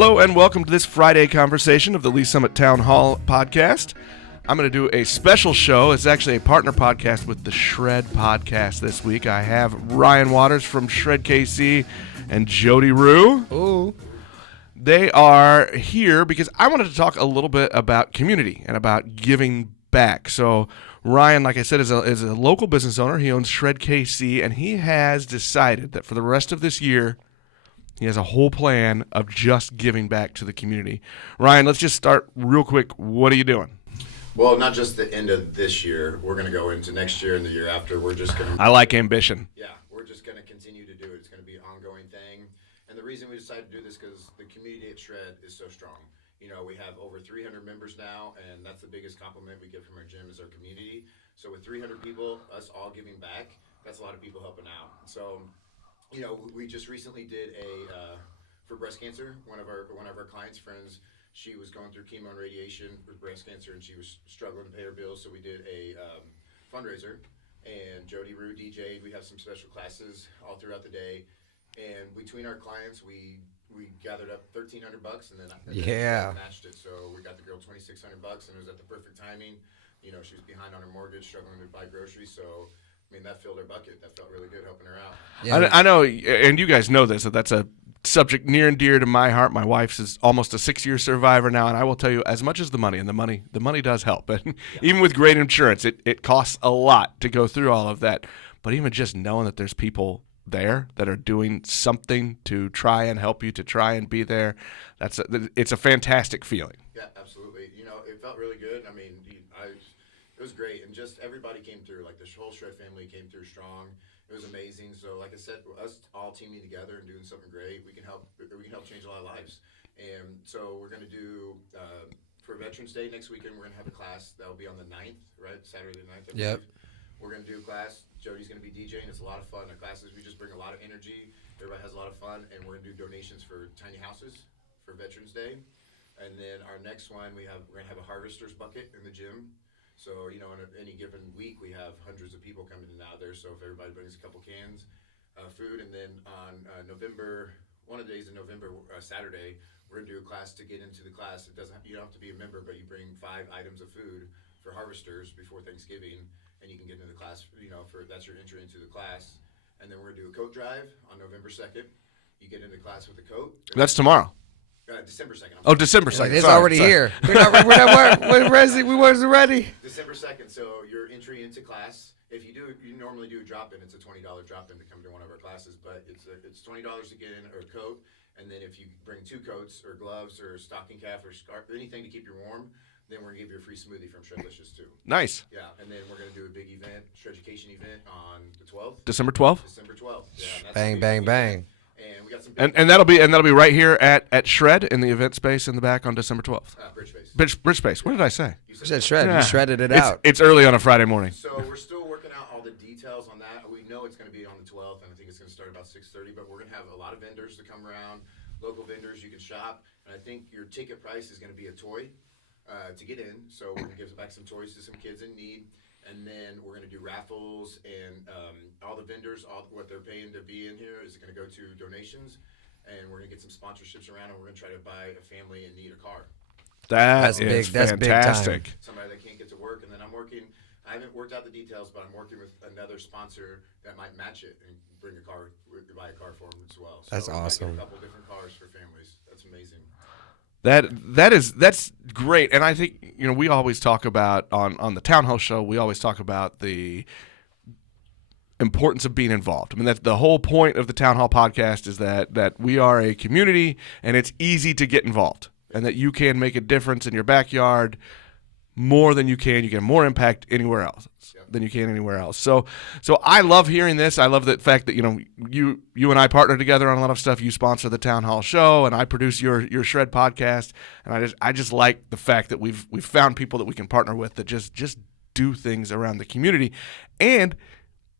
Hello and welcome to this Friday conversation of the Lee Summit Town Hall podcast. I'm going to do a special show. It's actually a partner podcast with the Shred podcast this week. I have Ryan Waters from Shred KC and Jody Rhew. Ooh. They are here because I wanted to talk a little bit about community and about giving back. So Ryan, like I said, is a local business owner. He owns Shred KC, and he has decided that for the rest of this year, he has a whole plan of just giving back to the community. Ryan, let's just start real quick. What are you doing? Well, not just the end of this year. We're going to go into next year and the year after. We're just going to... I like ambition. Yeah, we're just going to continue to do it. It's going to be an ongoing thing. And the reason we decided to do this because the community at Shred is so strong. You know, we have over 300 members now, and that's the biggest compliment we get from our gym is our community. So with 300 people, us all giving back, that's a lot of people helping out. So, you know, we just recently did for breast cancer. One of our clients' friends, she was going through chemo and radiation with breast cancer, and she was struggling to pay her bills. So we did a fundraiser, and Jody, Rhew, DJ'd. We have some special classes all throughout the day, and between our clients, we gathered up $1,300, and then matched it. So we got the girl $2,600, and it was at the perfect timing. You know, she was behind on her mortgage, struggling to buy groceries, so. I mean, that filled her bucket. That felt really good helping her out. Yeah. I know, and you guys know this, that's a subject near and dear to my heart. My wife's is almost a 6-year survivor now, and I will tell you, as much as the money, and the money does help. And even with great insurance, it costs a lot to go through all of that. But even just knowing that there's people there that are doing something to try and help you, to try and be there, it's a fantastic feeling. Yeah, absolutely. You know, it felt really good. I mean, it was great, and just everybody came through. Like the whole Shred family came through strong. It was amazing. So, like I said, us all teaming together and doing something great, we can help change a lot of lives. And so we're going to do for Veterans Day next weekend. We're going to have a class that will be on the 9th, right? Saturday the 9th. Yep. We're going to do a class. Jody's going to be DJing. It's a lot of fun. Our classes, we just bring a lot of energy. Everybody has a lot of fun, and we're going to do donations for tiny houses for Veterans Day. And then our next one, we're going to have a harvester's bucket in the gym. So, you know, in any given week, we have hundreds of people coming in and out there. So if everybody brings a couple cans of food, and then on one of the days in November, Saturday, we're going to do a class to get into the class. You don't have to be a member, but you bring 5 items of food for harvesters before Thanksgiving, and you can get into the class, you know, that's your entry into the class. And then we're going to do a coat drive on November 2nd. You get into class with a coat. That's tomorrow. December 2nd. Oh, December 2nd. It's already here. We wasn't ready. December 2nd. So your entry into class, if you normally do a drop-in, it's a $20 drop-in to come to one of our classes, but it's $20 to get in, or a coat, and then if you bring 2 coats or gloves or stocking cap or scarf, anything to keep you warm, then we're going to give you a free smoothie from Shredlicious too. Nice. Yeah, and then we're going to do a big event, Shreducation event on the 12th. December 12th? December 12th. Yeah, that's bang, bang, bang. And we got some and that'll be right here at Shred in the event space in the back on December 12th. Bridge space. What did I say? You said Shred. Yeah. You shredded it out. It's early on a Friday morning. So we're still working out all the details on that. We know it's going to be on the 12th, and I think it's going to start about 6:30. But we're going to have a lot of vendors to come around, local vendors you can shop, and I think your ticket price is going to be a toy to get in. So we're going to give back some toys to some kids in need. And then we're going to do raffles, and all the vendors, what they're paying to be in here is going to go to donations. And we're going to get some sponsorships around, and we're going to try to buy a family in need a car. That's big. That's fantastic. Big time. Somebody that can't get to work. And then I haven't worked out the details, but I'm working with another sponsor that might match it and buy a car for them as well. So that's awesome. A couple different cars for families. That's amazing. That's great. And I think, you know, we always talk about on the Town Hall show, we always talk about the importance of being involved. I mean, that's the whole point of the Town Hall podcast, is that we are a community and it's easy to get involved, and that you can make a difference in your backyard more than you get more impact anywhere else than you can anywhere else. So I love hearing this. I love the fact that, you know, you and I partner together on a lot of stuff. You sponsor the Town Hall show, and I produce your Shred podcast. And I just like the fact that we've found people that we can partner with that just do things around the community. And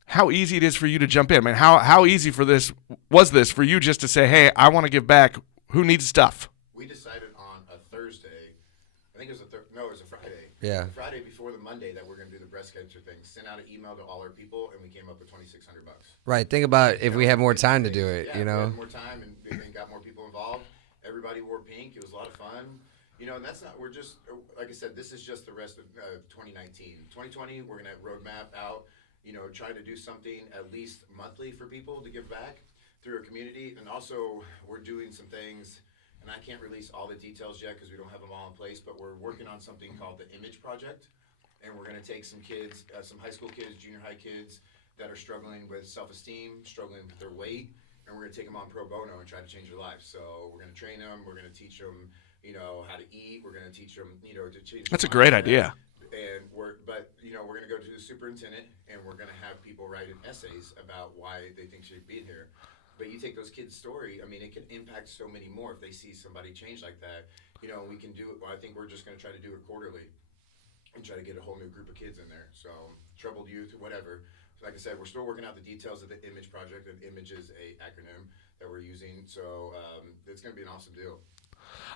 how easy it is for you to jump in. I mean, how easy was this for you just to say, hey, I want to give back. Who needs stuff? We decided on a Thursday. I think it was it was a Friday. Yeah. Friday before the Monday that we're going to do the breast cancer thing. Sent out an email to all our people, and we came up with $2,600. Right. Think about if we had more time to do it. Yeah, you know. If we had more time and got more people involved. everybody wore pink. It was a lot of fun. And that's not, we're just, like I said, this is just the rest of 2019. 2020, we're going to roadmap out, try to do something at least monthly for people to give back through a community. And also, we're doing some things, and I can't release all the details yet because we don't have them all in place, but we're working on something called the Image Project. And we're going to take some kids, some high school kids, junior high kids that are struggling with self-esteem, struggling with their weight, and we're going to take them on pro bono and try to change their lives. So we're going to train them. We're going to teach them, how to eat. We're going to teach them, to change. That's a great idea. And we're going to go to the superintendent, and we're going to have people write in essays about why they think should be here. But you take those kids' story, I mean, it can impact so many more if they see somebody change like that. We can do it. Well, I think we're just going to try to do it quarterly and try to get a whole new group of kids in there. So troubled youth, whatever. Like I said, we're still working out the details of the Image Project, and Image is a acronym that we're using. So it's going to be an awesome deal.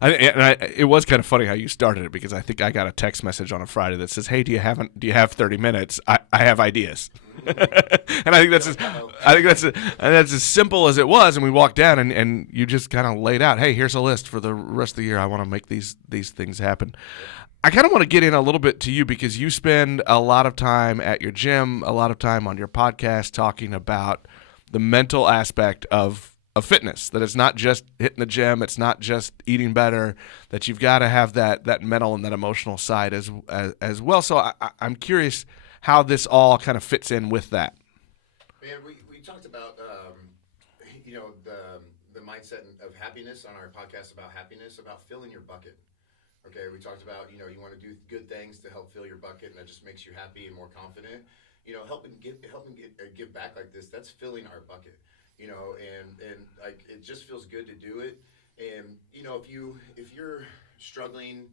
It was kind of funny how you started it, because I think I got a text message on a Friday that says, "Hey, do you have 30 minutes? I have ideas." And I think that's as simple as it was. And we walked down, and you just kind of laid out, "Hey, here's a list for the rest of the year. I want to make these things happen." I kind of want to get in a little bit to you, because you spend a lot of time at your gym, a lot of time on your podcast talking about the mental aspect of fitness, that it's not just hitting the gym, it's not just eating better, that you've got to have that mental and that emotional side as well. So I'm curious how this all kind of fits in with that. Man, we talked about, the mindset of happiness on our podcast about happiness, about filling your bucket. Okay, we talked about, you want to do good things to help fill your bucket, and that just makes you happy and more confident. Helping give back like this, that's filling our bucket. And like, it just feels good to do it. And if you're struggling,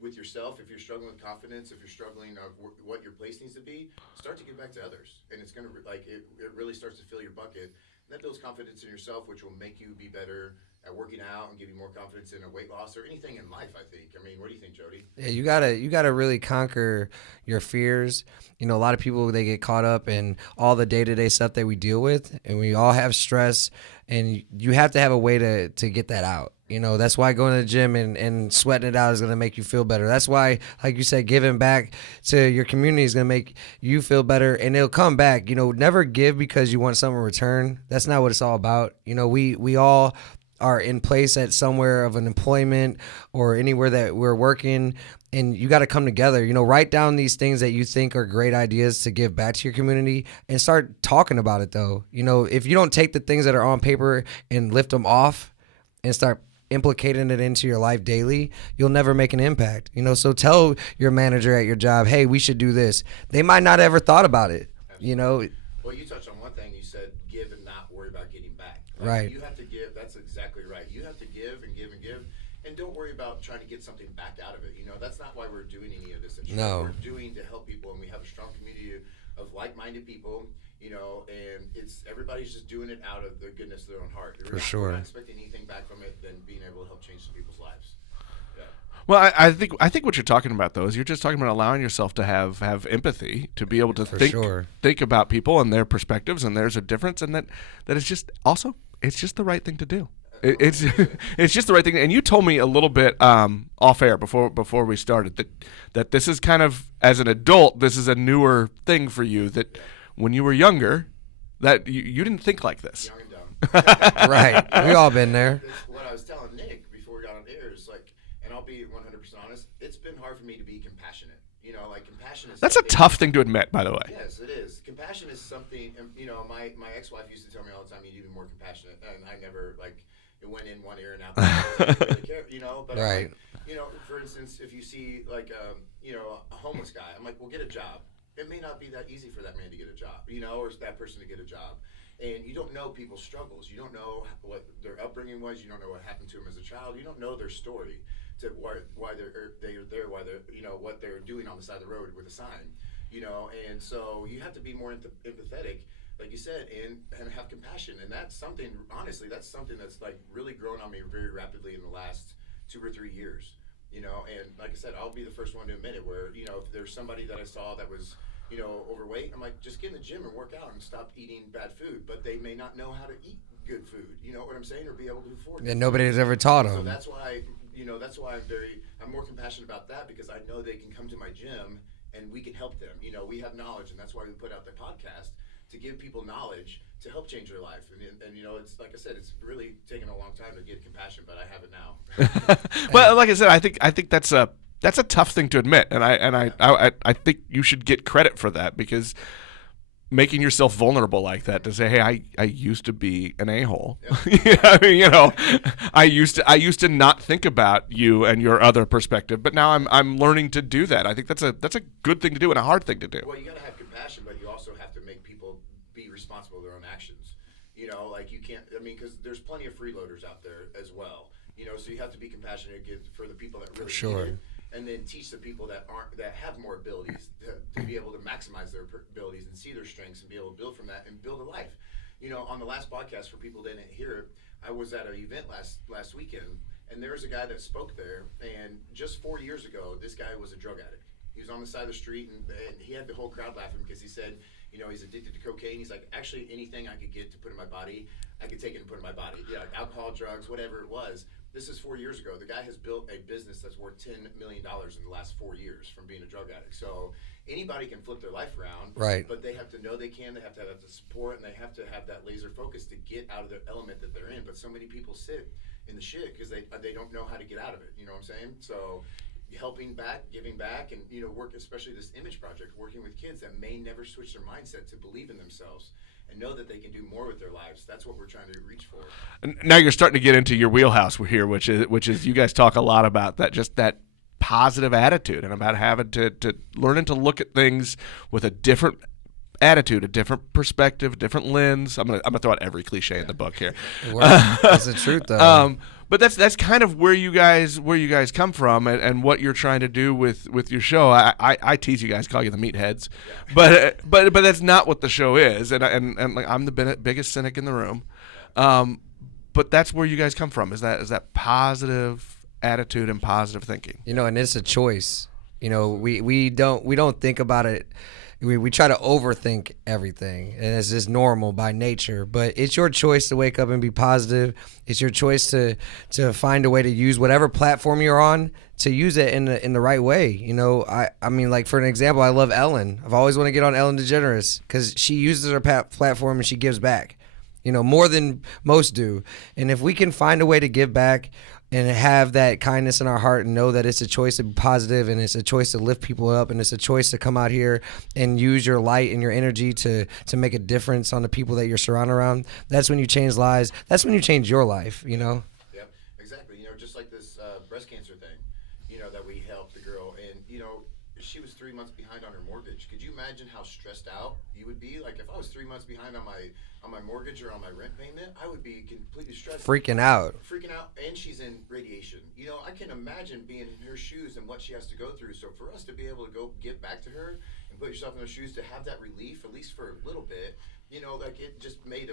with yourself, if you're struggling with confidence, if you're struggling of what your place needs to be, start to give back to others, and it's gonna it really starts to fill your bucket. And that builds confidence in yourself, which will make you be better at working out and give you more confidence in a weight loss or anything in life, I think. I mean, what do you think, Jody? Yeah, you gotta really conquer your fears. A lot of people, they get caught up in all the day-to-day stuff that we deal with, and we all have stress, and you have to have a way to get that out. That's why going to the gym and sweating it out is going to make you feel better. That's why, like you said, giving back to your community is going to make you feel better, and it'll come back. Never give because you want something in return. That's not what it's all about. We all are in place at somewhere of an employment or anywhere that we're working, and you got to come together. Write down these things that you think are great ideas to give back to your community, and start talking about it, though. If you don't take the things that are on paper and lift them off and start implicating it into your life daily, you'll never make an impact. So tell your manager at your job, "Hey, we should do this." They might not ever thought about it. Well, you touched on one thing. You said give and not worry about getting back. Right. You have to give. That's exactly right. You have to give and give and give, and don't worry about trying to get something back out of it. That's not why we're doing any of this. No. We're doing to help people, and we have a strong community of like-minded people. And it's everybody's just doing it out of the goodness of their own heart. We're not expecting anything back from it than being able to help change some people's lives. Yeah. Well, I think what you're talking about, though, is you're just talking about allowing yourself to have empathy, to be able to think about people and their perspectives, and there's a difference, and that it's just the right thing to do. It's just the right thing. And you told me a little bit off air before we started that this is kind of, as an adult, this is a newer thing for you, that when you were younger, that you didn't think like this. Young and dumb. Right. We all been there. What I was telling Nick before we got on air is and I'll be 100% honest, it's been hard for me to be compassionate. Compassion is That's a tough thing to admit, by the way. Yes, it is. Compassion is something, my ex-wife used to tell me all the time, you need to be more compassionate, and I never, it went in one ear and out the other. I didn't really care, but right. For instance, if you see, a homeless guy, I'm like, well, get a job. It may not be that easy for that man to get a job, or that person to get a job. And you don't know people's struggles. You don't know what their upbringing was. You don't know what happened to them as a child. You don't know their story, to why they're there, why they're, what they're doing on the side of the road with a sign, And so you have to be more empathetic, like you said, and have compassion. And that's something, honestly, that's really grown on me very rapidly in the last 2 or 3 years. And like I said, I'll be the first one to admit it, where, if there's somebody that I saw that was, overweight, I'm like, just get in the gym and work out and stop eating bad food. But they may not know how to eat good food. You know what I'm saying? Or be able to afford it. And nobody has ever taught So them. that's why, that's why I'm more compassionate about that, because I know they can come to my gym and we can help them. We have knowledge, and that's why we put out the podcast, to give people knowledge to help change their life. And it's like I said, it's really taken a long time to get compassion, but I have it now. Well, like I said, I think that's a tough thing to admit, and I think you should get credit for that, because making yourself vulnerable like that, to say, hey, I used to be an a-hole. Yeah. I used to not think about you and your other perspective, but now I'm learning to do that. I think that's a good thing to do and a hard thing to do. Well, you got to have compassion, but you also have to make people be responsible for their own actions. Like you can't. Because there's plenty of freeloaders out there as well. So you have to be compassionate for the people that really need it. And then teach the people that have more abilities to be able to maximize their abilities and see their strengths and be able to build from that and build a life. On the last podcast, for people that didn't hear it, I was at an event last weekend, and there was a guy that spoke there, and just 4 years ago, this guy was a drug addict. He was on the side of the street, and he had the whole crowd laughing because he said, he's addicted to cocaine. He's like, actually, anything I could get to put in my body, I could take it and put in my body. Like alcohol, drugs, whatever it was. This is 4 years ago. The guy has built a business that's worth $10 million in the last 4 years from being a drug addict. So anybody can flip their life around, right? But they have to know they can. They have to have the support, and they have to have that laser focus to get out of the element that they're in. But so many people sit in the shit because they don't know how to get out of it. You know what I'm saying? So helping back, giving back, and work, especially this image project, working with kids that may never switch their mindset to believe in themselves and know that they can do more with their lives. That's what we're trying to reach for. And now you're starting to get into your wheelhouse here, which is you guys talk a lot about that, just that positive attitude, and about having to learning to look at things with a different attitude, a different perspective, a different lens. I'm gonna throw out every cliche in the book here. That's the truth, though. But that's kind of where you guys come from, and what you're trying to do with your show. I tease you guys, call you the meatheads, but that's not what the show is. And like, I'm the biggest cynic in the room, but that's where you guys come from. Is that positive attitude and positive thinking? And it's a choice. We don't think about it. We try to overthink everything, and it's just normal by nature. But it's your choice to wake up and be positive. It's your choice to find a way to use whatever platform you're on, to use it in the right way. I mean, like, for an example, I love Ellen. I've always wanted to get on Ellen DeGeneres because she uses her platform and she gives back, more than most do. And if we can find a way to give back and have that kindness in our heart, and know that it's a choice to be positive, and it's a choice to lift people up, and it's a choice to come out here and use your light and your energy to make a difference on the people that you're surrounded around, that's when you change lives. That's when you change your life, Yep, exactly. Just like this breast cancer thing, that we helped the girl, and, she was 3 months behind on her mortgage. Could you imagine how stressed out you would be? Like, if I was 3 months behind on my mortgage or on my rent payment, I would be completely stressed. Freaking out, and she's in radiation. I can imagine being in her shoes and what she has to go through. So for us to be able to go give back to her and put yourself in those shoes, to have that relief, at least for a little bit, like, it just made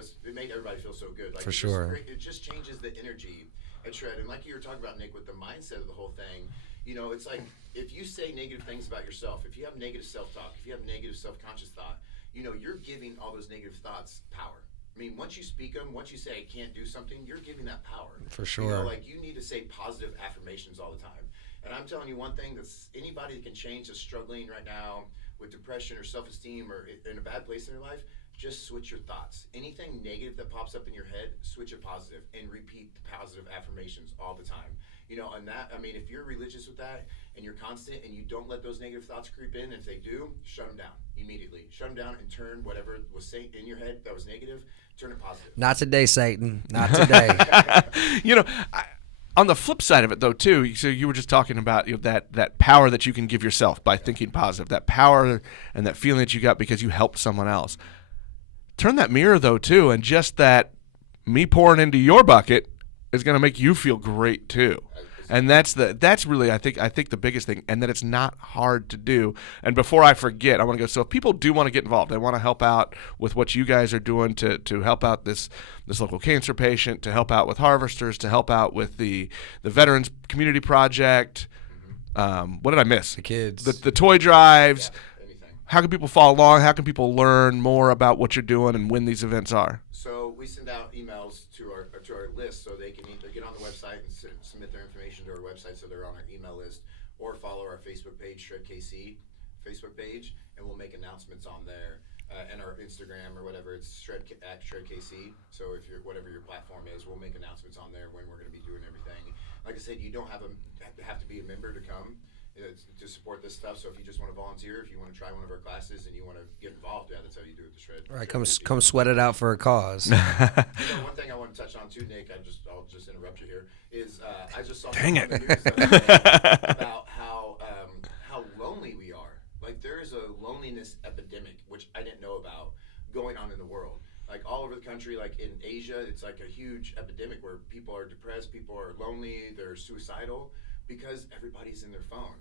everybody feel so good. Like, for sure. It just changes the energy at Shred. And like you were talking about, Nick, with the mindset of the whole thing, it's like, if you say negative things about yourself, if you have negative self-talk, if you have negative self-conscious thought, you're giving all those negative thoughts power. I mean, once you speak them, once you say I can't do something, you're giving that power. For sure. Like, you need to say positive affirmations all the time. And I'm telling you one thing, that's anybody that can change that's struggling right now with depression or self-esteem or in a bad place in their life, just switch your thoughts. Anything negative that pops up in your head, switch it positive and repeat the positive affirmations all the time. And that, I mean, if you're religious with that and you're constant and you don't let those negative thoughts creep in, and if they do, shut them down immediately. Shut them down and turn whatever was in your head that was negative, turn it positive. Not today, Satan. Not today. On the flip side of it, though, too, so you were just talking about that power that you can give yourself by thinking positive, that power and that feeling that you got because you helped someone else. Turn that mirror, though, too, and just that me pouring into your bucket is going to make you feel great, too. And that's really, I think the biggest thing, and that it's not hard to do. And before I forget, I want to go, so if people do want to get involved, they want to help out with what you guys are doing to help out this local cancer patient, to help out with harvesters, to help out with the Veterans Community Project. What did I miss? The kids. The toy drives. Yeah, anything. How can people follow along? How can people learn more about what you're doing and when these events are? So we send out emails to our list, so they can either get on the website and submit their information to our website, so they're on our email list, or follow our Facebook page, Shred KC Facebook page, and we'll make announcements on there. And our Instagram or whatever, it's Shred KC. So if you're whatever your platform is, we'll make announcements on there when we're going to be doing everything. Like I said, you don't have to be a member to come to support this stuff. So if you just want to volunteer, if you want to try one of our classes and you want to get involved, that's how you do it. The Shred. All right, come sweat it out for a cause. One thing I want to touch on too, Nick. I'll just interrupt you here. Is I just saw Dang it. on the news the other day about how lonely we are. Like, there is a loneliness epidemic, which I didn't know about, going on in the world. Like, all over the country, like in Asia, it's like a huge epidemic where people are depressed, people are lonely, they're suicidal, because everybody's in their phone.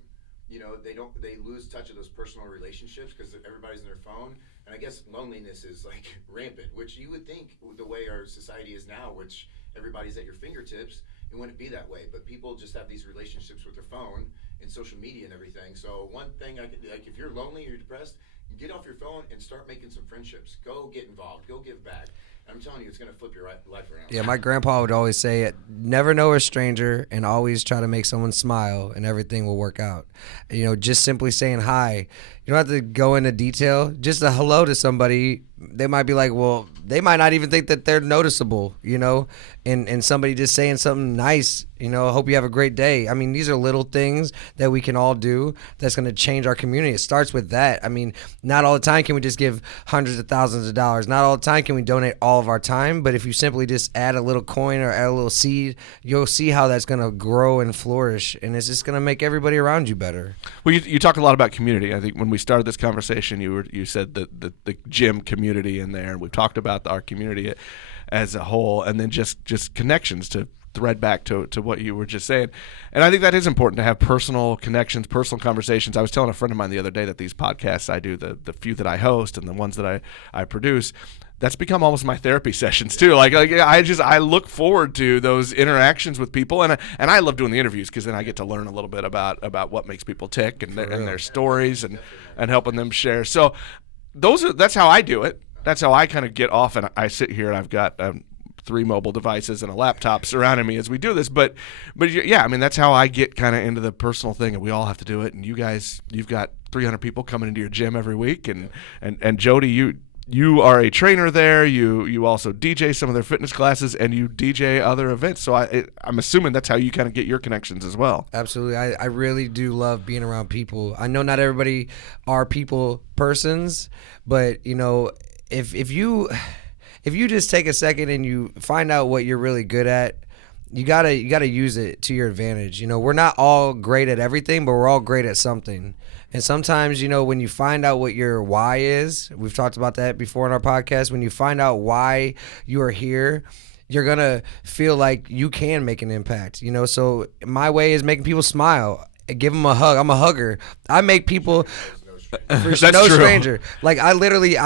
They lose touch of those personal relationships because everybody's in their phone. And I guess loneliness is like rampant, which you would think the way our society is now, which everybody's at your fingertips, it wouldn't be that way. But people just have these relationships with their phone and social media and everything. So one thing I could, like, if you're lonely or you're depressed, get off your phone and start making some friendships. Go get involved. Go give back. I'm telling you, it's going to flip your life around. Yeah, my grandpa would always say it, never know a stranger and always try to make someone smile and everything will work out. Just simply saying hi. You don't have to go into detail. Just a hello to somebody. They might be like, well, they might not even think that they're noticeable, and somebody just saying something nice, I hope you have a great day. I mean, these are little things that we can all do that's going to change our community. It starts with that. I mean, not all the time can we just give hundreds of thousands of dollars. Not all the time can we donate all of our time, but if you simply just add a little coin or add a little seed, you'll see how that's going to grow and flourish, and it's just going to make everybody around you better. Well, you talk a lot about community. I think when we started this conversation, you said the gym community in there, and we've talked about our community as a whole, and then just connections to thread back to what you were just saying. And I think that is important to have personal connections, personal conversations. I was telling a friend of mine the other day that these podcasts I do, the few that I host and the ones that I produce, that's become almost my therapy sessions too. Like I look forward to those interactions with people, and I love doing the interviews because then I get to learn a little bit about what makes people tick and their stories and helping them share. So that's how I do it. That's how I kind of get off, and I sit here and I've got 3 mobile devices and a laptop surrounding me as we do this. But yeah, I mean, that's how I get kind of into the personal thing, and we all have to do it. And you guys, you've got 300 people coming into your gym every week, and Jody, you are a trainer there. You also DJ some of their fitness classes, and you DJ other events. So I'm assuming that's how you kind of get your connections as well. Absolutely. I really do love being around people. I know not everybody are people persons, but if you just take a second and you find out what you're really good at, you gotta use it to your advantage. We're not all great at everything, but we're all great at something. And sometimes, when you find out what your why is, we've talked about that before in our podcast, when you find out why you are here, you're going to feel like you can make an impact. So my way is making people smile, give them a hug. I'm a hugger. I make people... That's no true. Stranger. Like I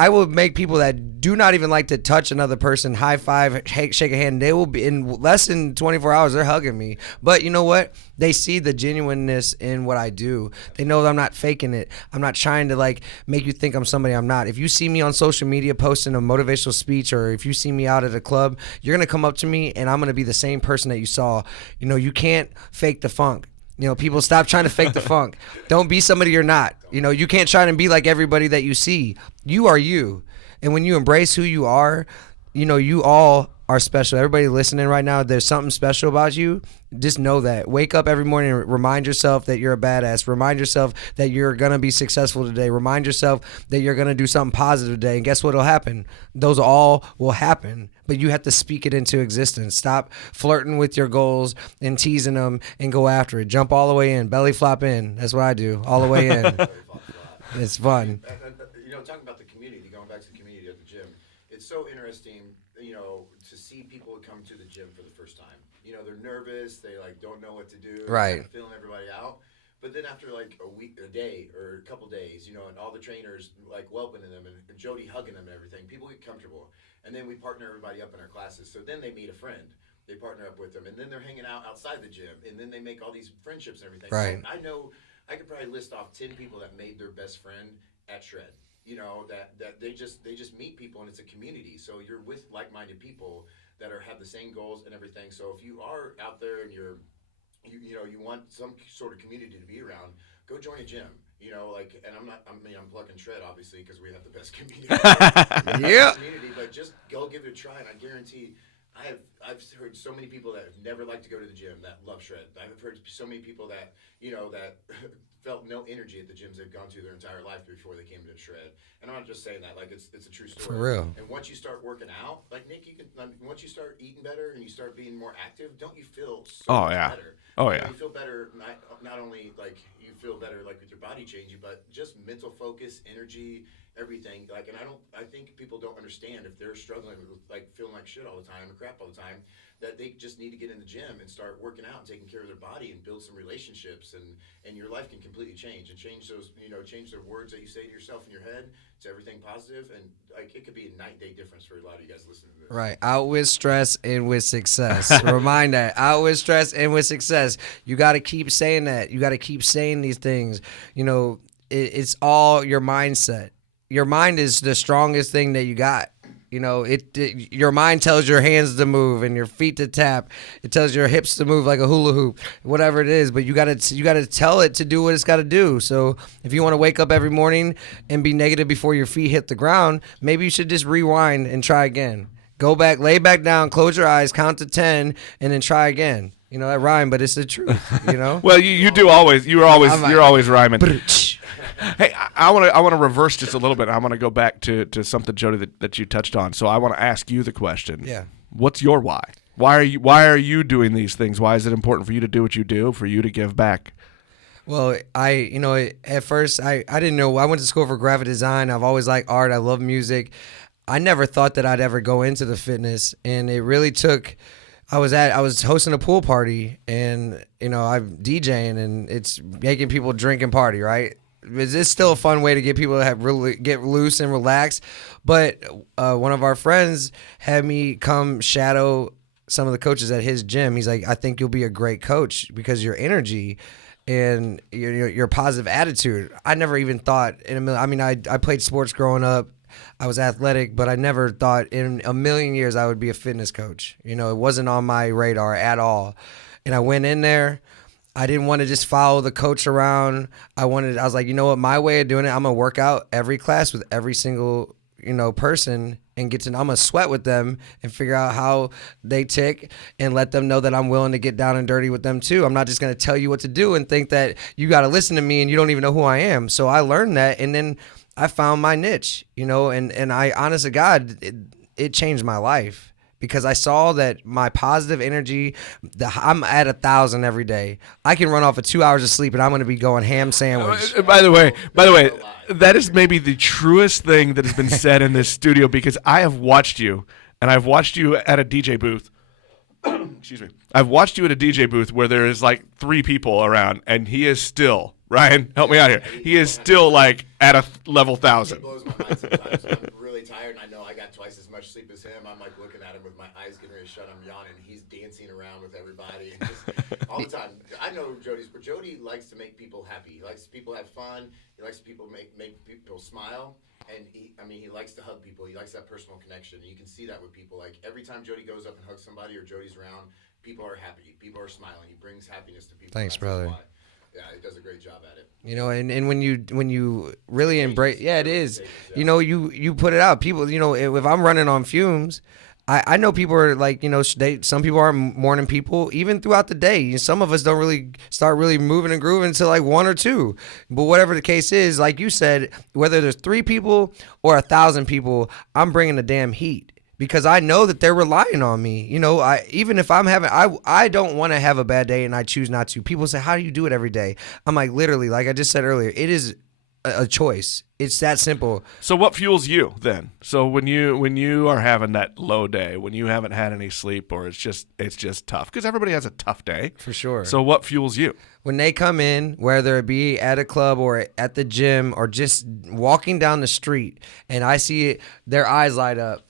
will make people that do not even like to touch another person, high five, shake a hand. They will be in less than 24 hours. They're hugging me. But you know what? They see the genuineness in what I do. They know that I'm not faking it. I'm not trying to make you think I'm somebody I'm not. If you see me on social media posting a motivational speech, or if you see me out at a club, you're gonna come up to me and I'm gonna be the same person that you saw. You can't fake the funk. People, stop trying to fake the funk. Don't be somebody you're not. You can't try to be like everybody that you see. You are you. And when you embrace who you are, you all are special. Everybody listening right now, there's something special about you. Just know that. Wake up every morning and remind yourself that you're a badass. Remind yourself that you're going to be successful today. Remind yourself that you're going to do something positive today. And guess what will happen? Those all will happen. But you have to speak it into existence. Stop flirting with your goals and teasing them and go after it. Jump all the way in. Belly flop in. That's what I do. All the way in. It's fun. Talking about the community, going back to the community at the gym, it's so interesting, to see people come to the gym for the first time. They're nervous, they don't know what to do, right? Feeling everybody out. But then after a week, a day, or a couple days, and all the trainers welcoming them and Jody hugging them and everything, people get comfortable. And then we partner everybody up in our classes. So then they meet a friend. They partner up with them, and then they're hanging out outside the gym, and then they make all these friendships and everything. Right. So I know I could probably list off 10 people that made their best friend at Shred. that they just meet people, and it's a community. So you're with like-minded people that have the same goals and everything. So if you are out there and you want some sort of community to be around, go join a gym. And I'm plugging Shred obviously because we have the best community. Yeah. Community, but just go give it a try, and I guarantee. I've heard so many people that have never liked to go to the gym that love Shred. I've heard so many people that that felt no energy at the gyms they've gone to their entire life before they came to Shred. And I'm not just saying that, like it's a true story. For real. And once you start working out, like Nick, once you start eating better and you start being more active, don't you feel so much better? Oh yeah. You feel better. Not only like you feel better like with your body changing, but just mental focus, energy, everything. Like, and I think people don't understand if they're struggling with like feeling like shit all the time and crap all the time, that they just need to get in the gym and start working out and taking care of their body and build some relationships, and your life can completely change and change those change the words that you say to yourself in your head to everything positive, and like it could be a night and day difference for a lot of you guys listening to this. Right, out with stress and with success. Remind that, out with stress and with success. You got to keep saying that. You got to keep saying these things. It's all your mindset. Your mind is the strongest thing that you got. Your mind tells your hands to move and your feet to tap. It tells your hips to move like a hula hoop, whatever it is. But you gotta tell it to do what it's got to do. So if you want to wake up every morning and be negative before your feet hit the ground, maybe you should just rewind and try again. Go back, lay back down, close your eyes, count to 10, and then try again. That rhyme, but it's the truth. Well, you're always rhyming. Hey, I want to reverse just a little bit. I want to go back to something, Jody, that you touched on. So I want to ask you the question. Yeah. What's your why? Why are you doing these things? Why is it important for you to do what you do, for you to give back? Well, at first I didn't know. I went to school for graphic design. I've always liked art. I love music. I never thought that I'd ever go into the fitness, and it really took. I was hosting a pool party, and I'm DJing, and it's making people drink and party, right? It's still a fun way to get people to really get loose and relax. But one of our friends had me come shadow some of the coaches at his gym. He's like, I think you'll be a great coach because your energy and your positive attitude. I never even thought in a million. I mean, I played sports growing up. I was athletic, but I never thought in a million years I would be a fitness coach. It wasn't on my radar at all. And I went in there. I didn't want to just follow the coach around. I was like, my way of doing it, I'm going to work out every class with every single, person and I'm going to sweat with them and figure out how they tick and let them know that I'm willing to get down and dirty with them too. I'm not just going to tell you what to do and think that you got to listen to me and you don't even know who I am. So I learned that, and then I found my niche, and I, honest to God, it changed my life. Because I saw that my positive energy, I'm at 1,000 every day. I can run off of 2 hours of sleep, and I'm going to be going ham sandwich. By the way, that is maybe the truest thing that has been said in this studio, because I have watched you, and I've watched you at a DJ booth. Excuse me. I've watched you at a DJ booth where there is like 3 people around, and he is still, Ryan, help me out here. He is still like at a level 1,000. It blows my mind sometimes. I'm really tired, and I know I got twice as much sleep as him. I'm like looking at him with my eyes getting ready to shut. I'm yawning. He's dancing around with everybody and just all the time. I know Jody likes to make people happy. He likes people to have fun. He likes people make people smile. And he likes to hug people. He likes that personal connection. And you can see that with people. Like every time Jody goes up and hugs somebody or Jody's around, people are happy. People are smiling. He brings happiness to people. Thanks, brother. Yeah, he does a great job at it. And when you really embrace, it is. You put it out. People, if I'm running on fumes, I know people are like, some people are morning people even throughout the day. Some of us don't really start really moving and grooving until like 1 or 2. But whatever the case is, like you said, whether there's 3 people or 1,000 people, I'm bringing the damn heat. Because I know that they're relying on me. Even if I'm having, I don't want to have a bad day and I choose not to. People say, how do you do it every day? I'm like, literally, like I just said earlier, it is a choice. It's that simple. So what fuels you then? So when you are having that low day, when you haven't had any sleep, or it's just tough, because everybody has a tough day. For sure. So what fuels you? When they come in, whether it be at a club or at the gym or just walking down the street, and I see their eyes light up,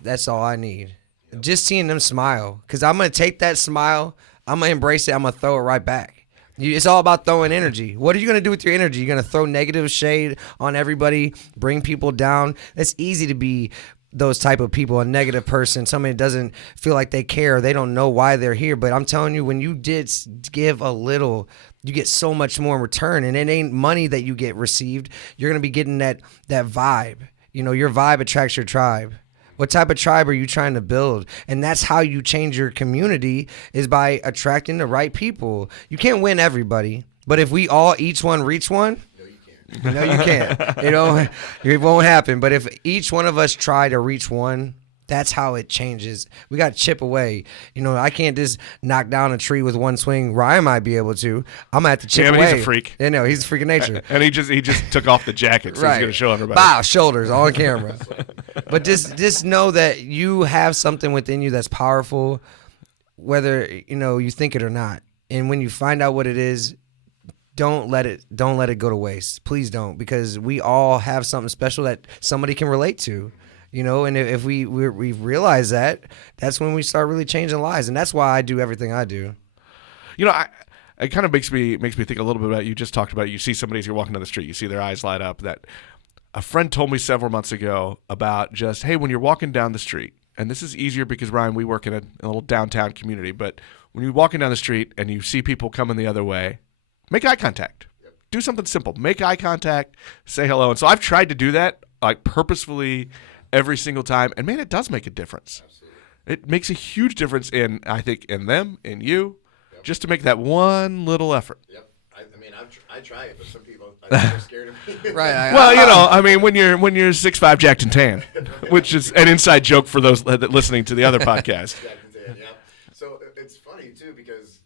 that's all I need. Just seeing them smile, because I'm going to take that smile, I'm going to embrace it, I'm going to throw it right back. It's all about throwing energy. What are you going to do with your energy? You're going to throw negative shade on everybody, bring people down. It's easy to be those type of people, a negative person, somebody that doesn't feel like they care. They don't know why they're here. But I'm telling you, when you did give a little, you get so much more in return. And it ain't money that you get received. You're going to be getting that vibe. You know, your vibe attracts your tribe. What type of tribe are you trying to build? And that's how you change your community, is by attracting the right people. You can't win everybody, but if we all each one reach one, no, you can't. It won't happen. But if each one of us try to reach one, that's how it changes. We got to chip away. I can't just knock down a tree with one swing. Ryan might be able to. I'm gonna have to chip away. But he's a freak. He's a freak of nature. And he just took off the jacket, so right. he's gonna show everybody. Bow, shoulders on camera. But just know that you have something within you that's powerful, whether you think it or not. And when you find out what it is, don't let it go to waste. Please don't, because we all have something special that somebody can relate to. And if we realize that, that's when we start really changing lives. And that's why I do everything I do. It kind of makes me think a little bit about, you just talked about, you see somebody as you're walking down the street, you see their eyes light up. That a friend told me several months ago about just, hey, when you're walking down the street, and this is easier because, Ryan, we work in a little downtown community, but when you're walking down the street and you see people coming the other way, make eye contact. Do something simple. Make eye contact, say hello. And so I've tried to do that, like, purposefully every single time, and man, it does make a difference. Absolutely. It makes a huge difference in them, in you, just to make that one little effort. Yep. I try it, but some people are scared of me. Right. Well, when you're 6'5", jacked and tan, which is an inside joke for those listening to the other podcast. Jacked and tan, yeah. So it's funny too, because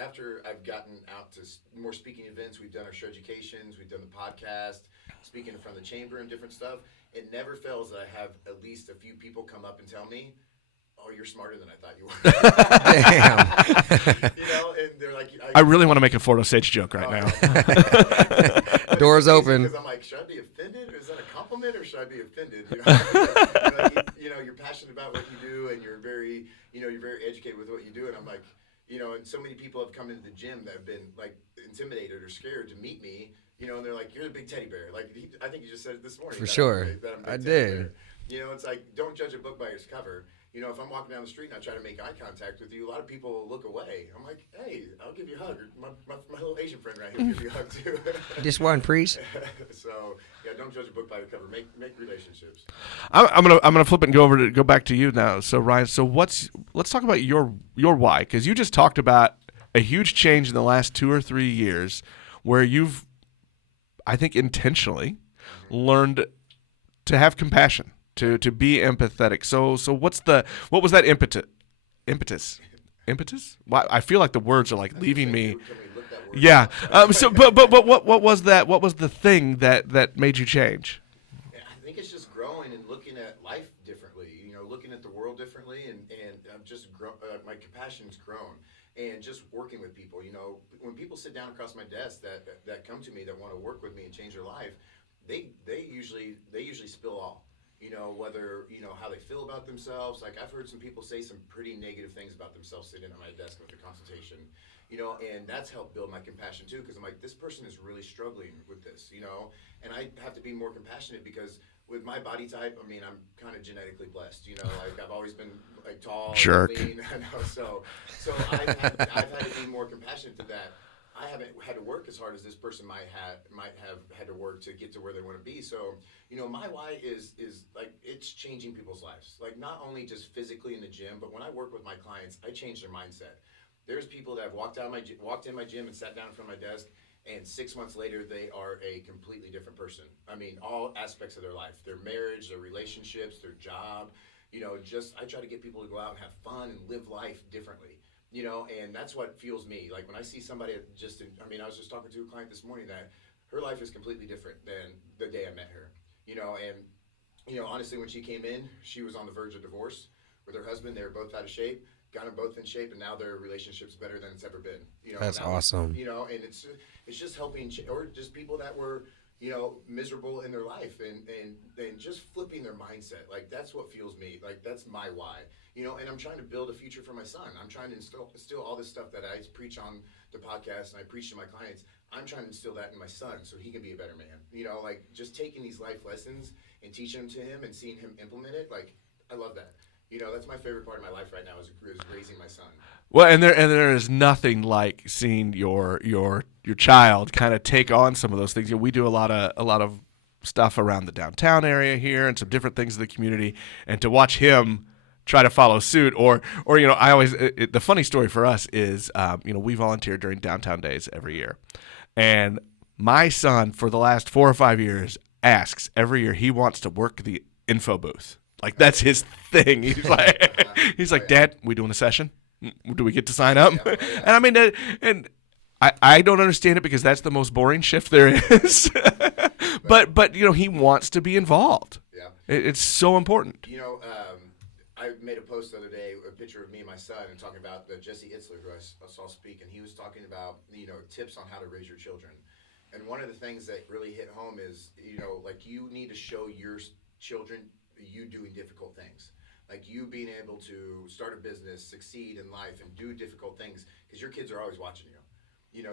after I've gotten out to more speaking events, we've done our show educations, we've done the podcast, speaking in front of the chamber and different stuff. It never fails that I have at least a few people come up and tell me, "Oh, you're smarter than I thought you were." Damn. And they're like, I really want to make a Florida Stage joke right now. Doors open. Because I'm like, should I be offended? Is that a compliment, or should I be offended? You're passionate about what you do, and you're very educated with what you do, and I'm like, and so many people have come into the gym that have been like intimidated or scared to meet me. And they're like, "You're the big teddy bear." Like, I think you just said it this morning. For sure. I did. It's like, don't judge a book by its cover. If I'm walking down the street and I try to make eye contact with you, a lot of people will look away. I'm like, "Hey, I'll give you a hug." My little Asian friend right here will give you a hug too. Just one, please. So don't judge a book by the cover. Make relationships. I'm gonna flip it and go back to you now. So Ryan, let's talk about your why, because you just talked about a huge change in the last 2 or 3 years, where you've, I think, intentionally learned to have compassion, to be empathetic. So what was that impetus? Why, I feel like the words are like leaving me. Yeah. But what was that? What was the thing that made you change? I think it's just growing and looking at life differently. Looking at the world differently, and I'm just my compassion's grown. And just working with people, when people sit down across my desk that come to me, that want to work with me and change their life, they usually spill all. Whether how they feel about themselves. Like, I've heard some people say some pretty negative things about themselves sitting at my desk with the consultation. And that's helped build my compassion too, because I'm like, this person is really struggling with this. And I have to be more compassionate, because with my body type, I'm kind of genetically blessed. Like, I've always been like tall, Jerk. lean. So I've had to be more compassionate to that. I haven't had to work as hard as this person might have had to work to get to where they want to be. So, my why is like, it's changing people's lives. Like, not only just physically in the gym, but when I work with my clients, I change their mindset. There's people that have walked in my gym and sat down in front of my desk, and 6 months later, they are a completely different person. All aspects of their life, their marriage, their relationships, their job. I try to get people to go out and have fun and live life differently. And that's what fuels me. Like, when I see somebody I was just talking to a client this morning that her life is completely different than the day I met her. Honestly, when she came in, she was on the verge of divorce with her husband. They were both out of shape, got them both in shape, and now their relationship's better than it's ever been. That's awesome. And it's just helping, or just people that were, miserable in their life, and just flipping their mindset. Like, that's what fuels me. Like, that's my why. And I'm trying to build a future for my son. I'm trying to instill all this stuff that I preach on the podcast and I preach to my clients. I'm trying to instill that in my son so he can be a better man. Like, just taking these life lessons and teaching them to him and seeing him implement it. Like, I love that. That's my favorite part of my life right now is raising my son. Well, and there is nothing like seeing your child kind of take on some of those things. We do a lot of stuff around the downtown area here and some different things in the community, and to watch him try to follow suit, or I always the funny story for us is we volunteer during downtown days every year, and my son for the last 4 or 5 years asks every year he wants to work the info booth. Like, that's his thing. He's like, Dad, we doing a session? Do we get to sign up? Yeah. And I mean, and I don't understand it because that's the most boring shift there is. but he wants to be involved. Yeah. It's so important. I made a post the other day, a picture of me and my son, and talking about the Jesse Itzler, who I saw speak, and he was talking about tips on how to raise your children. And one of the things that really hit home is like, you need to show your children you doing difficult things. Like, you being able to start a business, succeed in life, and do difficult things, because your kids are always watching you.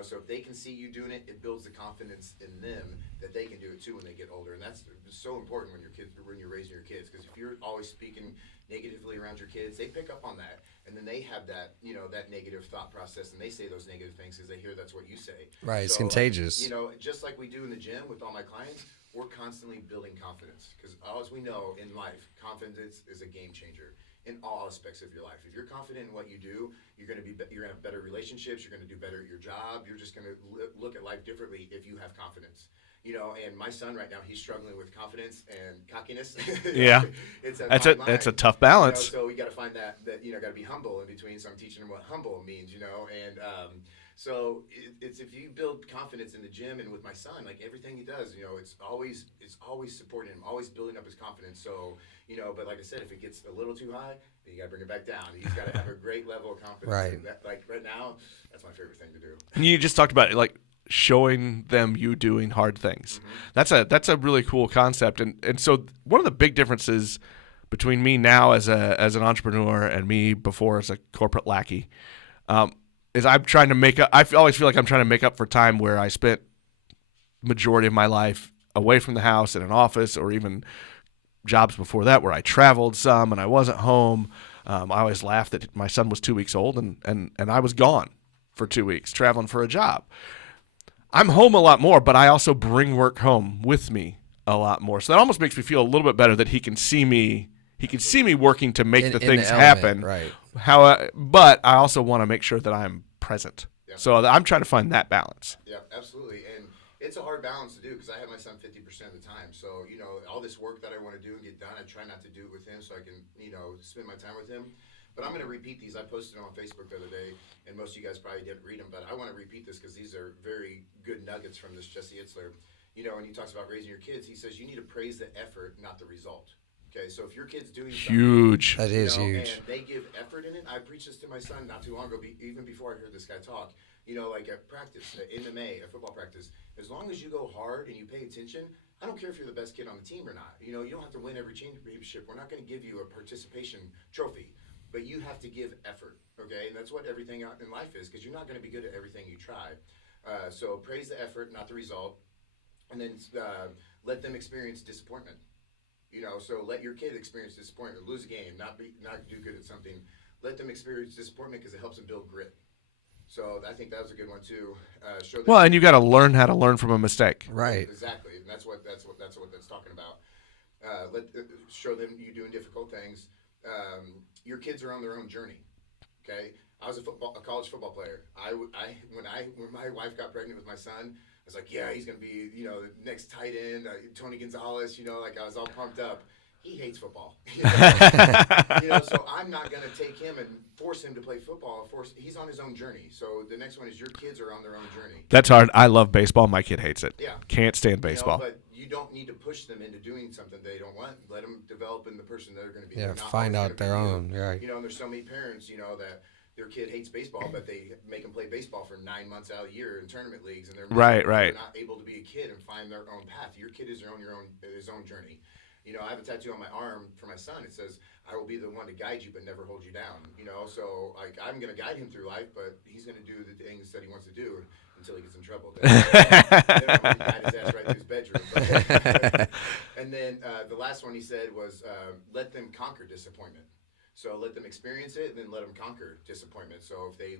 So if they can see you doing it, it builds the confidence in them that they can do it too when they get older. And that's so important when you're raising your kids, because if you're always speaking negatively around your kids, they pick up on that, and then they have that that negative thought process, and they say those negative things because they hear that's what you say. Right, it's contagious. Just like we do in the gym with all my clients, we're constantly building confidence, because as we know in life, confidence is a game changer in all aspects of your life. If you're confident in what you do, you're going to have better relationships, you're going to do better at your job, you're just going to look at life differently if you have confidence. And my son right now, he's struggling with confidence and cockiness. Yeah. That's a tough balance. So we got to find that got to be humble in between. So I'm teaching him what humble means, and so it's if you build confidence in the gym and with my son, like, everything he does, it's always supporting him, always building up his confidence. So, but like I said, if it gets a little too high, you got to bring it back down. He's got to have a great level of confidence. Right. And that, like, right now, that's my favorite thing to do. And you just talked about it, like, showing them you doing hard things. Mm-hmm. That's a really cool concept. And so one of the big differences between me now as an entrepreneur and me before as a corporate lackey, is I'm trying to make up. I always feel like I'm trying to make up for time where I spent majority of my life away from the house in an office, or even jobs before that where I traveled some and I wasn't home. I always laugh that my son was 2 weeks old and I was gone for 2 weeks traveling for a job. I'm home a lot more, but I also bring work home with me a lot more. So that almost makes me feel a little bit better that he can see me. He can see me working to make the things happen. Right. But I also want to make sure that I'm present. Yeah. So I'm trying to find that balance. Yeah, absolutely. And it's a hard balance to do, because I have my son 50% of the time. So, all this work that I want to do and get done, I try not to do it with him so I can, spend my time with him. But I'm going to repeat these. I posted them on Facebook the other day, and most of you guys probably didn't read them, but I want to repeat this because these are very good nuggets from this Jesse Itzler. When he talks about raising your kids, he says you need to praise the effort, not the result. Okay, so if your kid's doing huge, something, that is huge, and they give effort in it. I preached this to my son not too long ago, even before I heard this guy talk. Like at practice, at MMA, at football practice, as long as you go hard and you pay attention, I don't care if you're the best kid on the team or not. You don't have to win every championship. We're not going to give you a participation trophy, but you have to give effort, okay? And that's what everything in life is, because you're not going to be good at everything you try. So praise the effort, not the result, and then let them experience disappointment. So let your kid experience disappointment, lose a game, not do good at something. Let them experience disappointment because it helps them build grit. So I think that was a good one too. Show them and you got to learn how to learn from a mistake. Right. Exactly, and that's what that's talking about. Show them you doing difficult things. Your kids are on their own journey. Okay, I was a college football player. When my wife got pregnant with my son, I was like, yeah, he's gonna be the next tight end, Tony Gonzalez. Like, I was all pumped up. He hates football. So I'm not gonna take him and force him to play football. He's on his own journey. So the next one is your kids are on their own journey. That's hard. I love baseball. My kid hates it. Yeah, can't stand baseball. But you don't need to push them into doing something they don't want. Let them develop in the person they're going to be. Yeah, find out their own. Right. And there's so many parents, that their kid hates baseball, but they make them play baseball for 9 months out of the year in tournament leagues, and they're Right. not able to be a kid and find their own path. Your kid is his own journey. You know, I have a tattoo on my arm for my son. It says, "I will be the one to guide you, but never hold you down." You know, so like I'm going to guide him through life, but he's going to do the things that he wants to do until he gets in trouble. Then I'm going to guide his ass right to his bedroom. And then the last one he said was, "Let them conquer disappointment." So let them experience it, and then let them conquer disappointment. So if they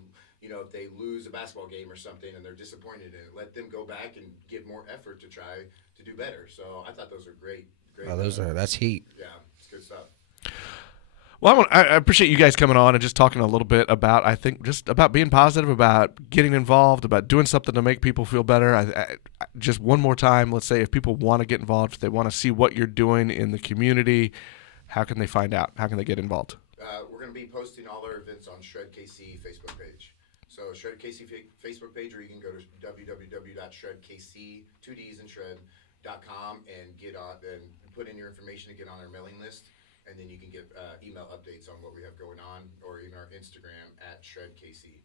lose a basketball game or something and they're disappointed in it, let them go back and give more effort to try to do better. So I thought those are great. Oh, that's heat. Yeah, it's good stuff. Well, I appreciate you guys coming on and just talking a little bit about, I think, just about being positive, about getting involved, about doing something to make people feel better. I just one more time, let's say if people want to get involved, if they want to see what you're doing in the community, how can they find out? How can they get involved? We're going to be posting all our events on Shred KC Facebook page. So Shred KC Facebook page, or you can go to www.shredkc.com and get on and put in your information to get on our mailing list, and then you can get email updates on what we have going on, or even our Instagram at ShredKC.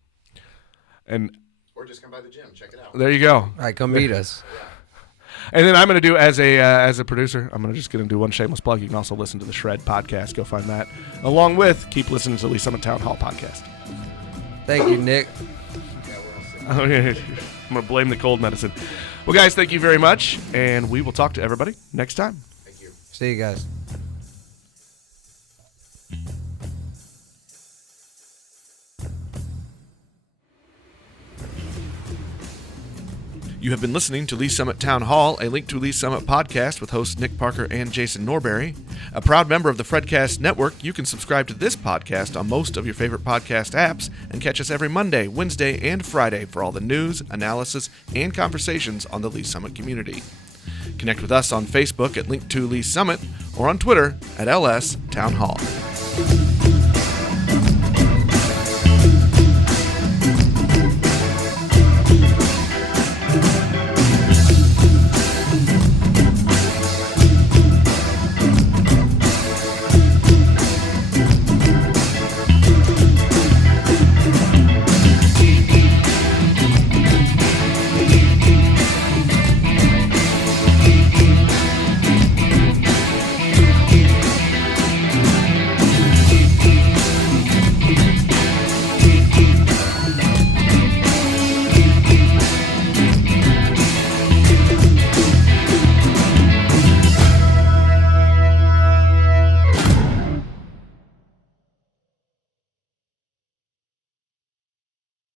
Or just come by the gym, check it out. There you go. All right, come meet us. Yeah. And then I'm going to do, as a producer, I'm just going to do one shameless plug. You can also listen to the Shred podcast. Go find that. Along with, keep listening to the Lee Summit Town Hall podcast. Thank you, Nick. I'm going to blame the cold medicine. Well, guys, thank you very much, and we will talk to everybody next time. Thank you. See you guys. You have been listening to Lee Summit Town Hall, a Link to Lee Summit podcast with hosts Nick Parker and Jason Norberry. A proud member of the Fredcast Network, you can subscribe to this podcast on most of your favorite podcast apps and catch us every Monday, Wednesday, and Friday for all the news, analysis, and conversations on the Lee Summit community. Connect with us on Facebook at Link to Lee Summit or on Twitter at LS Town Hall.